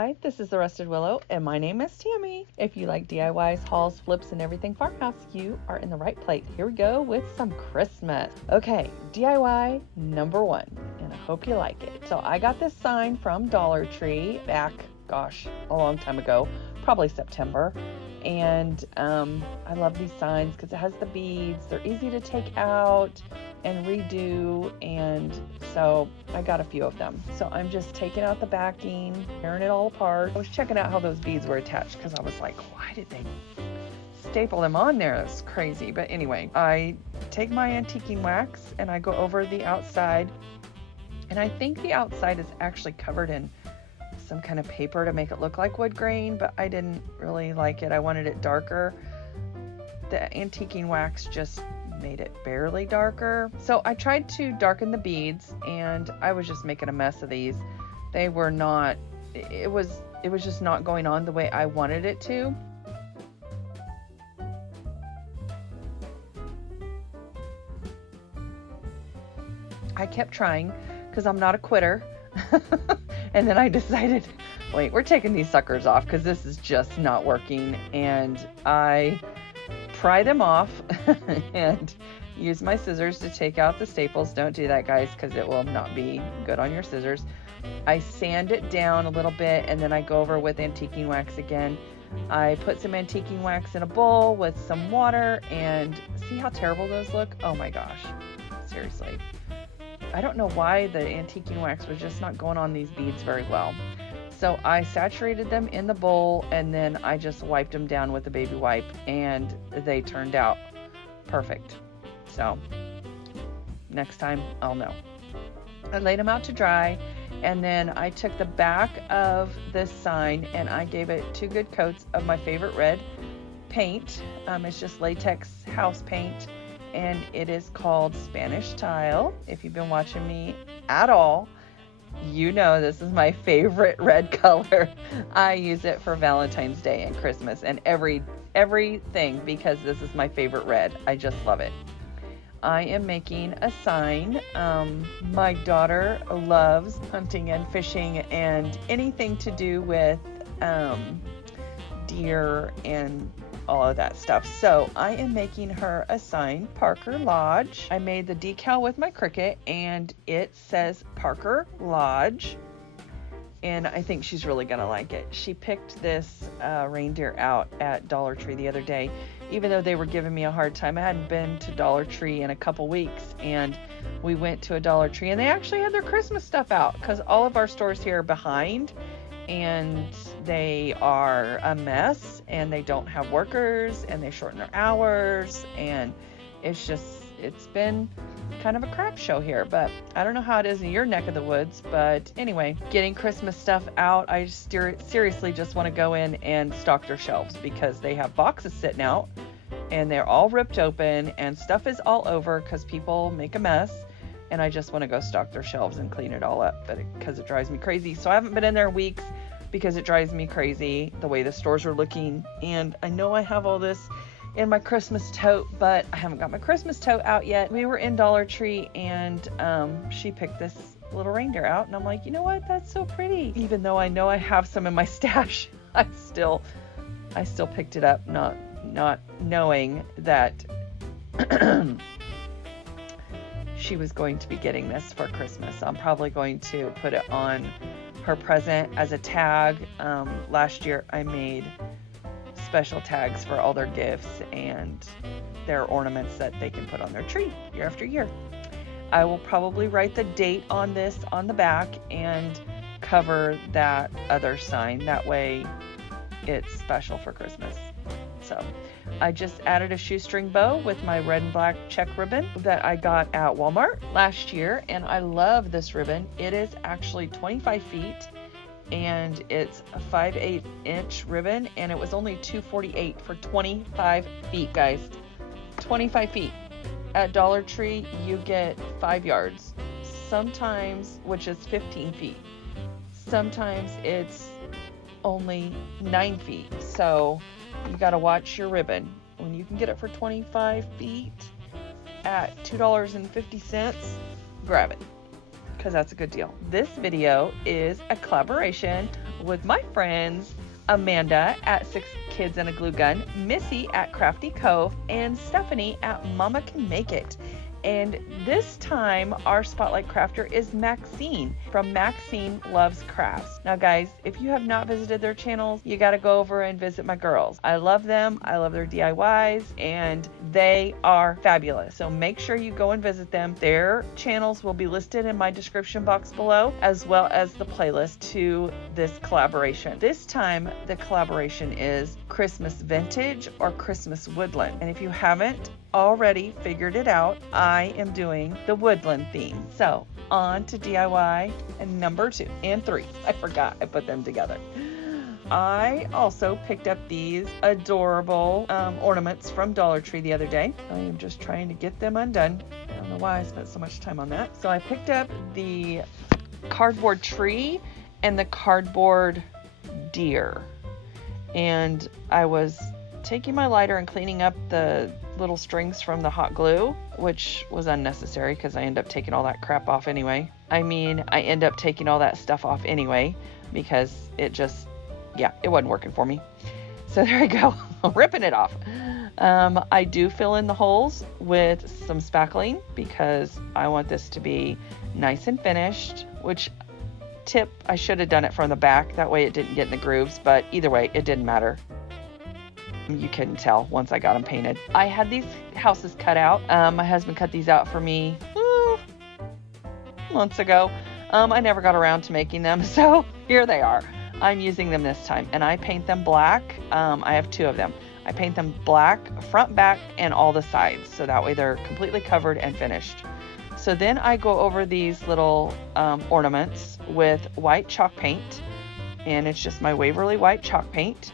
Hi, this is the Rusted Willow, and my name is Tammie. If you like DIYs, hauls, flips, and everything farmhouse, you are in the right place. Here we go with some Christmas. Okay, DIY number one, and I hope you like it. So I got this sign from Dollar Tree back, gosh, a long time ago, probably September. And I love these signs because it has the beads. They're easy to take out and redo, and so I got a few of them. So I'm just taking out the backing, tearing it all apart. I was checking out how those beads were attached because I was like, why did they staple them on there? That's crazy. But anyway, I take my antiquing wax and I go over the outside, and I think the outside is actually covered in some kind of paper to make it look like wood grain, but I didn't really like it. I wanted it darker. The antiquing wax just made it barely darker. So I tried to darken the beads, and I was just making a mess of these. They were not, it was just not going on the way I wanted it to. I kept trying because I'm not a quitter. And then I decided, wait, we're taking these suckers off because this is just not working. And I pry them off and use my scissors to take out the staples. Don't do that, guys, because it will not be good on your scissors. I sand it down a little bit, and then I go over with antiquing wax again. I put some antiquing wax in a bowl with some water, and see how terrible those look? Oh my gosh, seriously. I don't know why the antiquing wax was just not going on these beads very well. So I saturated them in the bowl, and then I just wiped them down with a baby wipe, and they turned out perfect. So next time I'll know. I laid them out to dry, and then I took the back of this sign and I gave it 2 good coats of my favorite red paint. It's just latex house paint, and it is called Spanish Tile. If you've been watching me at all, you know this is my favorite red color. I use it for Valentine's Day and Christmas and everything because this is my favorite red. I just love it. I am making a sign. My daughter loves hunting and fishing and anything to do with deer and all of that stuff. So I am making her a sign, Parker Lodge. I made the decal with my Cricut, and it says Parker Lodge, and I think she's really gonna like it. She picked this reindeer out at Dollar Tree the other day, even though they were giving me a hard time. I hadn't been to Dollar Tree in a couple weeks, and we went to a Dollar Tree, and they actually had their Christmas stuff out because all of our stores here are behind, and they are a mess, and they don't have workers, and they shorten their hours, and it's been kind of a crap show here. But I don't know how it is in your neck of the woods, but anyway, getting Christmas stuff out, I seriously just want to go in and stock their shelves because they have boxes sitting out and they're all ripped open and stuff is all over because people make a mess. And I just want to go stock their shelves and clean it all up, because it drives me crazy. So I haven't been in there in weeks because it drives me crazy the way the stores are looking. And I know I have all this in my Christmas tote, but I haven't got my Christmas tote out yet. We were in Dollar Tree, and she picked this little reindeer out, and I'm like, you know what? That's so pretty. Even though I know I have some in my stash, I still picked it up, not knowing that she was going to be getting this for Christmas. I'm probably going to put it on her present as a tag. Last year I made special tags for all their gifts and their ornaments that they can put on their tree year after year. I will probably write the date on this on the back and cover that other sign. That way it's special for Christmas. So I just added a shoestring bow with my red and black check ribbon that I got at Walmart last year, and I love this ribbon. It is actually 25 feet, and it's a 5/8 inch ribbon, and it was only $2.48 for 25 feet, guys. 25 feet. At Dollar Tree, you get 5 yards. Sometimes, which is 15 feet. Sometimes it's only 9 feet. So you got to watch your ribbon. When you can get it for 25 feet at $2.50, grab it. because that's a good deal. This video is a collaboration with my friends Amanda at 6 Kids and a Glue Gun, Missi at Crafty Cove, and Stephanie at Mama Can Make It. And this time our spotlight crafter is Maxine from Maxine Loves Crafts. Now guys, if you have not visited their channels, you got to go over and visit my girls. I love them. I love their DIYs and they are fabulous. So make sure you go and visit them. Their channels will be listed in my description box below, as well as the playlist to this collaboration. This time the collaboration is Christmas Vintage or Christmas Woodland. And if you haven't already figured it out, I am doing the woodland theme. So on to DIY and number 2 and 3. I forgot I put them together. I also picked up these adorable ornaments from Dollar Tree the other day. I am just trying to get them undone. I don't know why I spent so much time on that. So I picked up the cardboard tree and the cardboard deer. And I was taking my lighter and cleaning up the little strings from the hot glue, which was unnecessary because I end up taking all that crap off anyway. I end up taking all that stuff off anyway because it just, yeah, it wasn't working for me. So there I go, ripping it off. I do fill in the holes with some spackling because I want this to be nice and finished, which tip, I should have done it from the back. That way it didn't get in the grooves, but either way, it didn't matter. You couldn't tell once I got them painted. I had these houses cut out. My husband cut these out for me months ago. I never got around to making them, so here they are. I'm using them this time, and I paint them black. I have 2 of them. I paint them black, front, back, and all the sides, so that way they're completely covered and finished. So then I go over these little ornaments with white chalk paint, and it's just my Waverly white chalk paint.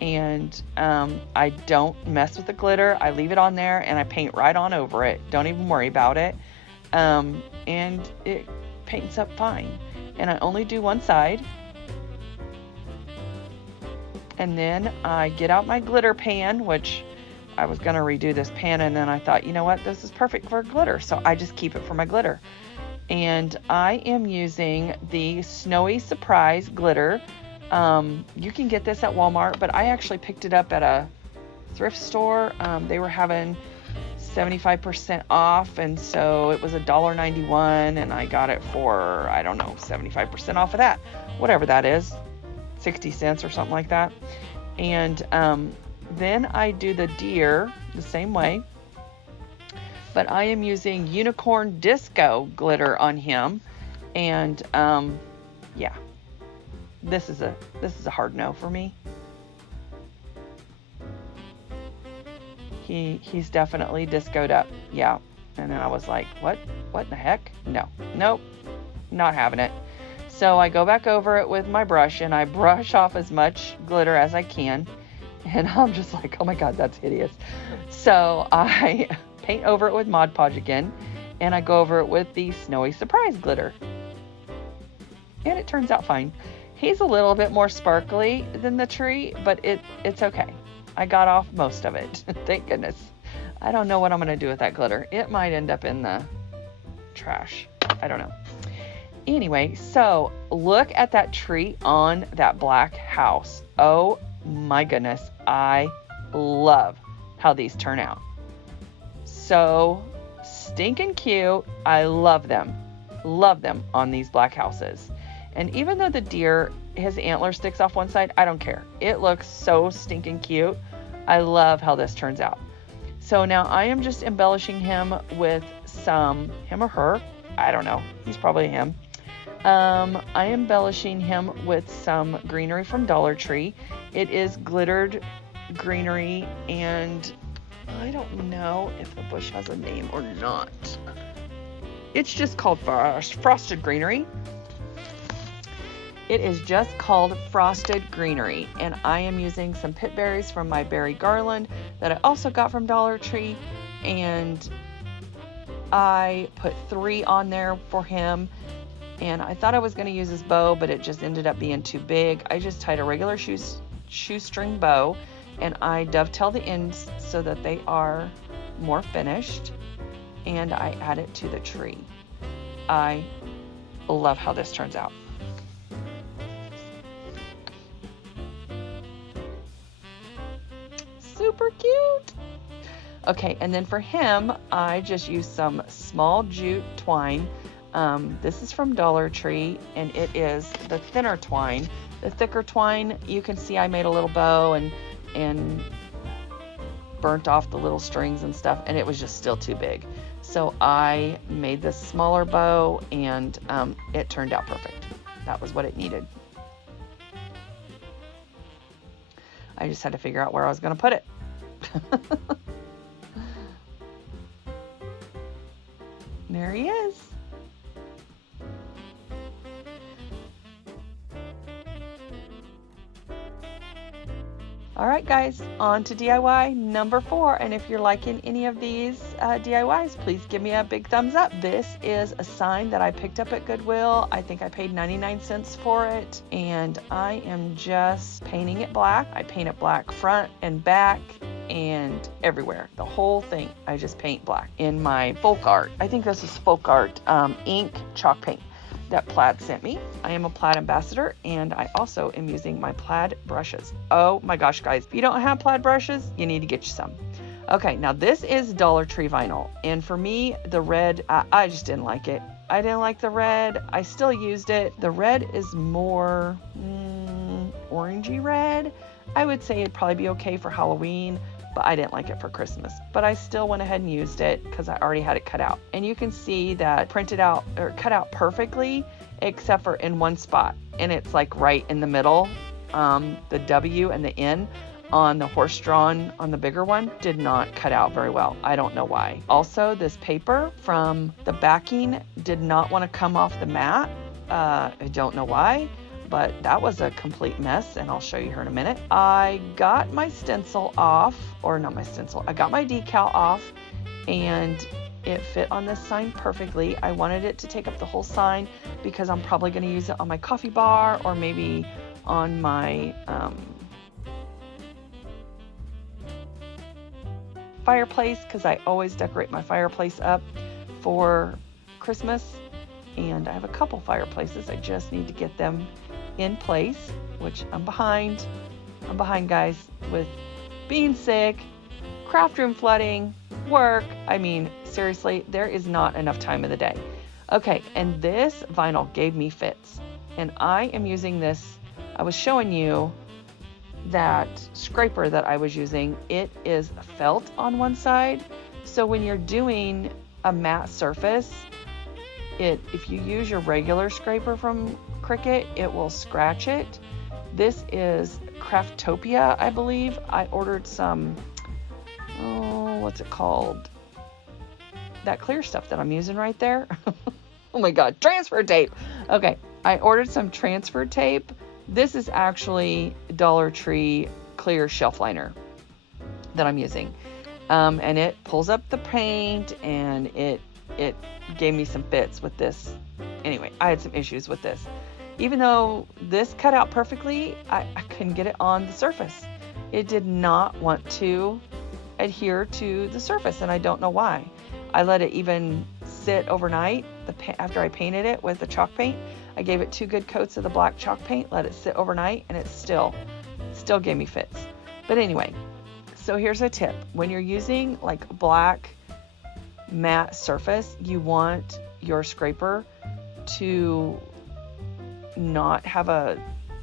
And I don't mess with the glitter. I leave it on there and I paint right on over it. Don't even worry about it. And it paints up fine. And I only do one side. And then I get out my glitter pan, which I was going to redo this pan, and then I thought, you know what, this is perfect for glitter. So I just keep it for my glitter. And I am using the Snowy Surprise glitter. You can get this at Walmart, but I actually picked it up at a thrift store. They were having 75% off, and so it was $1.91, and I got it for, I don't know, 75% off of that, whatever that is, 60 cents or something like that. And then I do the deer the same way, but I am using Unicorn Disco glitter on him, and yeah. This is a hard no for me. He's definitely discoed up. Yeah. And then I was like, what in the heck? Nope, not having it. So I go back over it with my brush and I brush off as much glitter as I can. And I'm just like, oh my God, that's hideous. So I paint over it with Mod Podge again, and I go over it with the Snowy Surprise glitter. And it turns out fine. He's a little bit more sparkly than the tree, but it's okay. I got off most of it. Thank goodness. I don't know what I'm going to do with that glitter. It might end up in the trash. I don't know. Anyway, so look at that tree on that black house. Oh my goodness. I love how these turn out. So stinking cute. I love them. Love them on these black houses. And even though the deer, his antler sticks off one side, I don't care. It looks so stinking cute. I love how this turns out. So now I am just embellishing him with some, him or her, I don't know. He's probably him. I am embellishing him with some greenery from Dollar Tree. It is glittered greenery, and I don't know if the bush has a name or not. It's just called Frosted Greenery. It is just called Frosted Greenery, and I am using some pit berries from my berry garland that I also got from Dollar Tree, and I put 3 on there for him, and I thought I was going to use his bow, but it just ended up being too big. I just tied a regular shoestring bow, and I dovetail the ends so that they are more finished, and I add it to the tree. I love how this turns out. Super cute. Okay, and then for him, I just used some small jute twine. This is from Dollar Tree, and it is the thinner twine. The thicker twine, you can see I made a little bow and burnt off the little strings and stuff, and it was just still too big. So I made this smaller bow, and it turned out perfect. That was what it needed. I just had to figure out where I was going to put it. There he is. All right, guys, on to DIY number 4. And if you're liking any of these DIYs, please give me a big thumbs up. This is a sign that I picked up at Goodwill. I think I paid 99 cents for it, and I am just painting it black. I paint it black front and back and everywhere. The whole thing, I just paint black in my folk art. I think this is folk art ink chalk paint that Plaid sent me. I am a Plaid ambassador, and I also am using my Plaid brushes. Oh my gosh, guys, if you don't have Plaid brushes, you need to get you some. Okay, now this is Dollar Tree vinyl, and for me, the red, I just didn't like it. I didn't like the red. I still used it. The red is more orangey red. I would say it'd probably be okay for Halloween, but I didn't like it for Christmas. But I still went ahead and used it because I already had it cut out. And you can see that printed out or cut out perfectly, except for in one spot. And it's like right in the middle. The W and the N on the horse-drawn, on the bigger one, did not cut out very well. I don't know why. Also, this paper from the backing did not want to come off the mat. I don't know why, but that was a complete mess, and I'll show you here in a minute. I got my stencil off, or not my stencil, I got my decal off, and it fit on this sign perfectly. I wanted it to take up the whole sign because I'm probably going to use it on my coffee bar or maybe on my fireplace, because I always decorate my fireplace up for Christmas, and I have a couple fireplaces. I just need to get them in place, which I'm behind, guys, with being sick, craft room flooding, work. I mean, seriously, there is not enough time of the day. Okay, and this vinyl gave me fits, and I am using this. I was showing you that scraper that I was using. It is felt on one side, so when you're doing a matte surface, if you use your regular scraper from Cricut, it will scratch it. This is Craftopia, I believe. I ordered some, what's it called? That clear stuff that I'm using right there. Oh my God, transfer tape. Okay, I ordered some transfer tape. This is actually Dollar Tree clear shelf liner that I'm using. And it pulls up the paint, and it gave me some fits with this. Anyway, I had some issues with this. Even though this cut out perfectly, I couldn't get it on the surface. It did not want to adhere to the surface, and I don't know why. I let it even sit overnight after I painted it with the chalk paint. I gave it 2 good coats of the black chalk paint, let it sit overnight, and it still gave me fits. But anyway, so here's a tip. When you're using like black matte surface, you want your scraper to not have a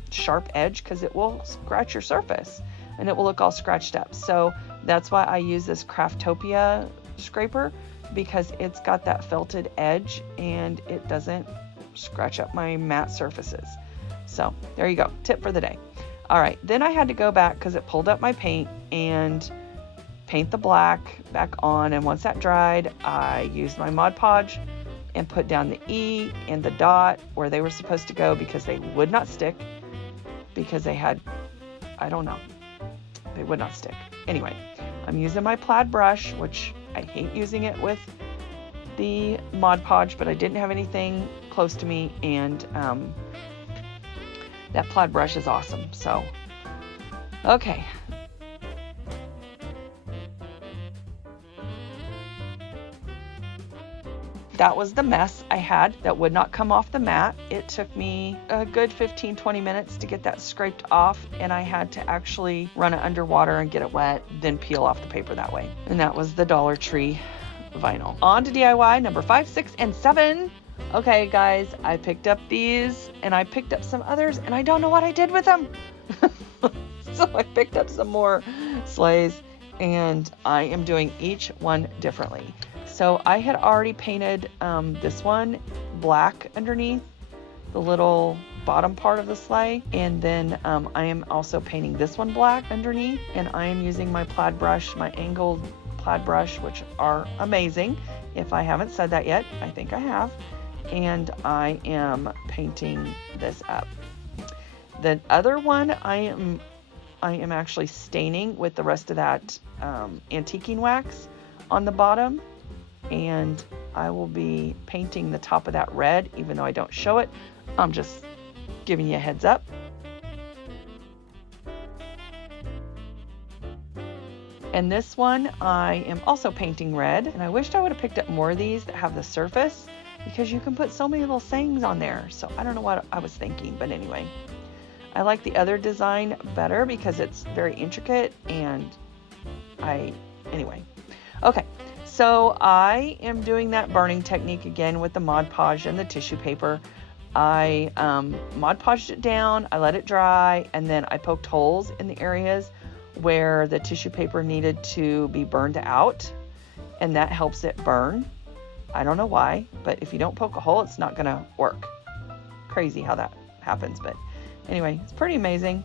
sharp edge, because it will scratch your surface and it will look all scratched up. So that's why I use this Craftopia scraper, because it's got that felted edge and it doesn't scratch up my matte surfaces. So there you go, tip for the day. All right, then I had to go back because it pulled up my paint and paint the black back on, and once that dried, I used my Mod Podge and put down the E and the dot where they were supposed to go, because they would not stick, because they had, I don't know, they would not stick. Anyway, I'm using my Plaid brush, which I hate using it with the Mod Podge, but I didn't have anything close to me, and that Plaid brush is awesome. So, okay. that was the mess I had that would not come off the mat. It took me a good 15-20 minutes to get that scraped off, and I had to actually run it underwater and get it wet, then peel off the paper that way. And that was the Dollar Tree vinyl. On to DIY number 5, 6, and 7. Okay guys, I picked up these and I picked up some others and I don't know what I did with them. So I picked up some more Sleighs and I am doing each one differently. So I had already painted this one black underneath the little bottom part of the sleigh, and then I am also painting this one black underneath, and I am using my plaid brush, my angled plaid brush, which are amazing. If I haven't said that yet, I think I have. And I am painting this up. The other one I am actually staining with the rest of that antiquing wax on the bottom, and I will be painting the top of that red, even though I don't show it. I'm just giving you a heads up. And this one I am also painting red, and I wished I would have picked up more of these that have the surface, because you can put so many little sayings on there. So I don't know what I was thinking, but anyway. I like the other design better because it's very intricate, and anyway. Okay, so I am doing that burning technique again with the Mod Podge and the tissue paper. I Mod Podged it down, I let it dry, and then I poked holes in the areas where the tissue paper needed to be burned out, and that helps it burn. I don't know why, but if you don't poke a hole, it's not gonna work. Crazy how that happens, but anyway, it's pretty amazing.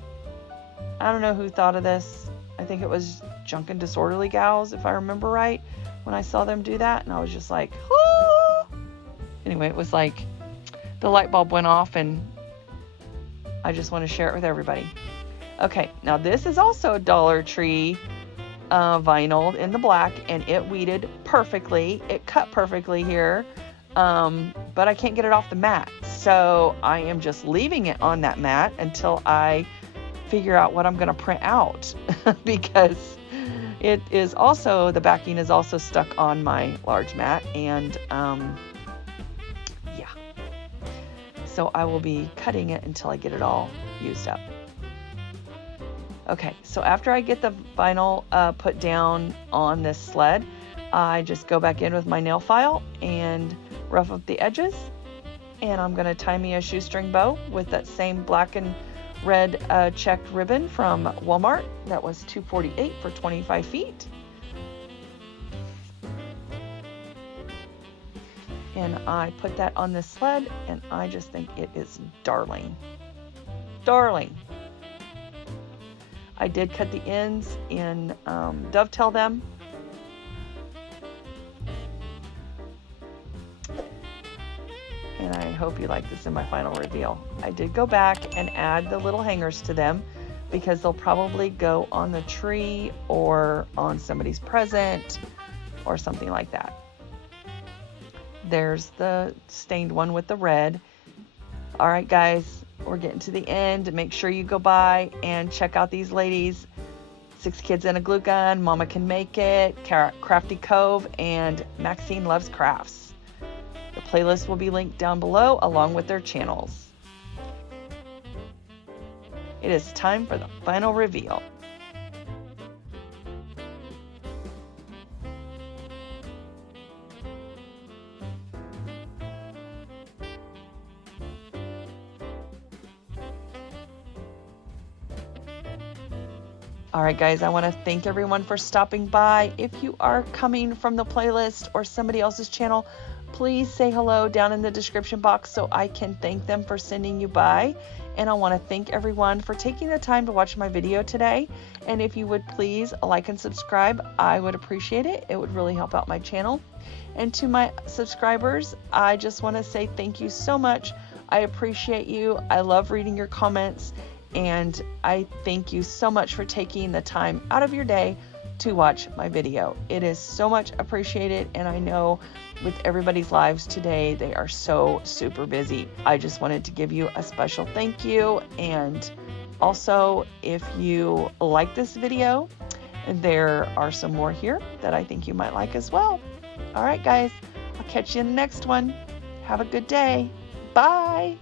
I don't know who thought of this. I think it was Junk and Disorderly Gals, if I remember right, when I saw them do that, and I was just like, oh! Anyway, it was like the light bulb went off, and I just want to share it with everybody. Okay, now this is also a Dollar Tree vinyl in the black, and it weeded perfectly. It cut perfectly here, but I can't get it off the mat. So I am just leaving it on that mat until I figure out what I'm going to print out because it is also, the backing is also stuck on my large mat, and yeah. So I will be cutting it until I get it all used up. Okay, so after I get the vinyl put down on this sled, I just go back in with my nail file and rough up the edges. And I'm going to tie me a shoestring bow with that same black and red checked ribbon from Walmart. That was $2.48 for 25 feet. And I put that on this sled, and I just think it is darling. Darling. I did cut the ends and dovetail them. And I hope you like this in my final reveal. I did go back and add the little hangers to them because they'll probably go on the tree or on somebody's present or something like that. There's the stained one with the red. All right, guys. We're getting to the end. Make sure you go by and check out these ladies. 6 Kids and a Glue Gun, Mama Can Make It, Crafty Cove, and Maxine Loves Crafts. The playlist will be linked down below along with their channels. It is time for the final reveal. All right, guys, I want to thank everyone for stopping by. If you are coming from the playlist or somebody else's channel, please say hello down in the description box so I can thank them for sending you by. And I want to thank everyone for taking the time to watch my video today. And if you would please like and subscribe, I would appreciate it. It would really help out my channel. And to my subscribers, I just want to say thank you so much. I appreciate you. I love reading your comments. And I thank you so much for taking the time out of your day to watch my video. It is so much appreciated, and I know with everybody's lives today, they are so super busy. I just wanted to give you a special thank you. And also, if you like this video, there are some more here that I think you might like as well. All right, guys, I'll catch you in the next one. Have a good day. Bye.